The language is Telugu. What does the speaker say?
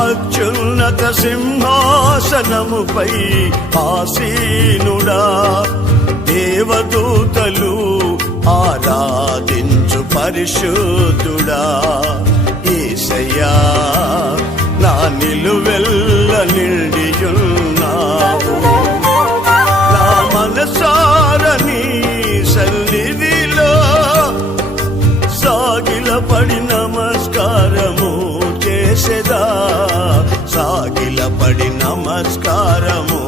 అత్యున్నత సింహాసనముపై ఆసీనుడా, దేవదూతలు ఆరాధించు పరిశుద్ధుడా. యేసయ్యా నా నిలువెల్ల నిండియున్నావు, నా మనసారని సన్నిధిలో సాగిలపడి నమస్కారము చేసేదా, సాగిలపడి నమస్కారము